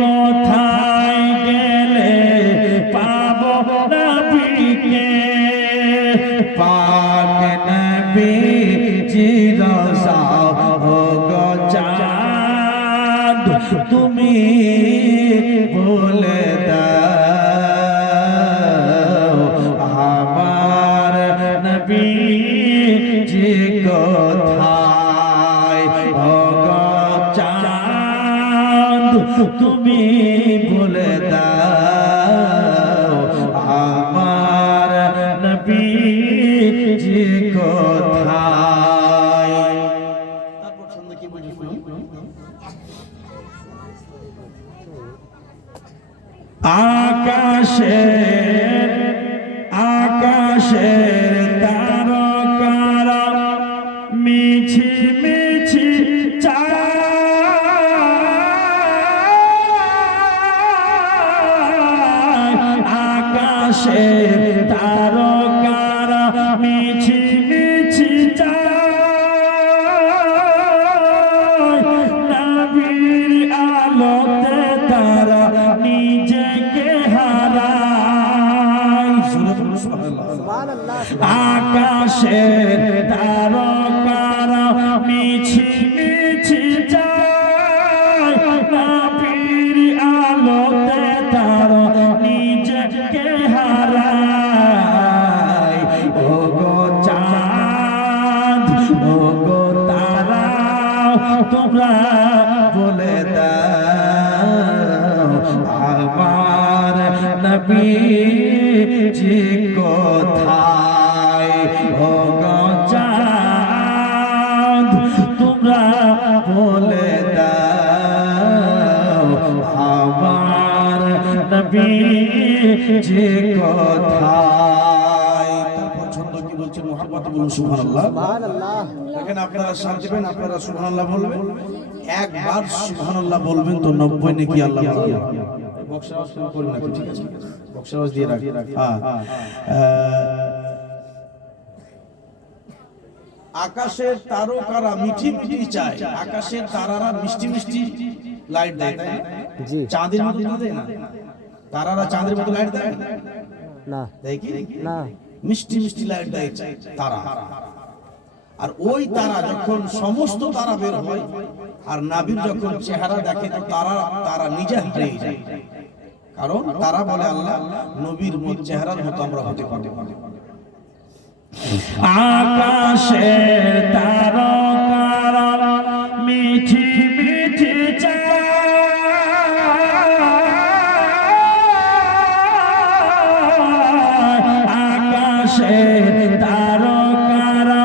কোথায় গেলে পাবো নবীকে পাক নবী জিরসা গো চাঁদ তুমি বলে দাও আমার নবী জি কোথায় তুমি বলে দাও আমার নবী জি কোথায়। তারপর ছন্দ কি বলছি শুনুন। আকাশের তারকারা মিছি মিছি আকাশের তারকারা মিছি মিছি নবীর আলোতে তারা নিজেকে হারায়। আকাশের তারকারা মিছি মিছি নবীর আলোতে তারা নিজেকে হারায়। ও গো চাঁদ ও গো তারা তোমরা বলে দাও আমার নবী জি কোথায়। ও গো চাঁদ তোমরা বলে দাও আমার নবী জি কোথায়। তারপর ছন্দ কি বলছেন মুহাম্মদ বলুন সুবহানাল্লাহ। এখানে আপনারা সাথ দিবেন, আপনারা সুবহানাল্লাহ বলবেন। একবার সুবহানাল্লাহ বলবেন তো 90 নেকি আল্লাহ পাবে। বক্স আওয়াজ শুরু করুন নাকি? ঠিক আছে, বক্স আওয়াজ দিয়ে রাখি। আকাশের তারকারা মিঠি মিঠি চায়, আকাশের তারারা মিষ্টি মিষ্টি লাইট দেয়, তাই না? জি। চাঁদের মতো দেয় না? তারারা চাঁদের মতো লাইট দেয় না? দেয় কি না? মিষ্টি মিষ্টি লাইট দেয় তারা। আর ওই তারা যখন সমস্ত তারা বের হয় আর নবীর যখন চেহারা দেখে তো তারা নিজে হারিয়ে যায়। কারণ তারা বলে আল্লাহ নবীর চেহারার মতো আমরা হতে পারি। আকাশের তারকারা মিঠি মিঠি আকাশের তারা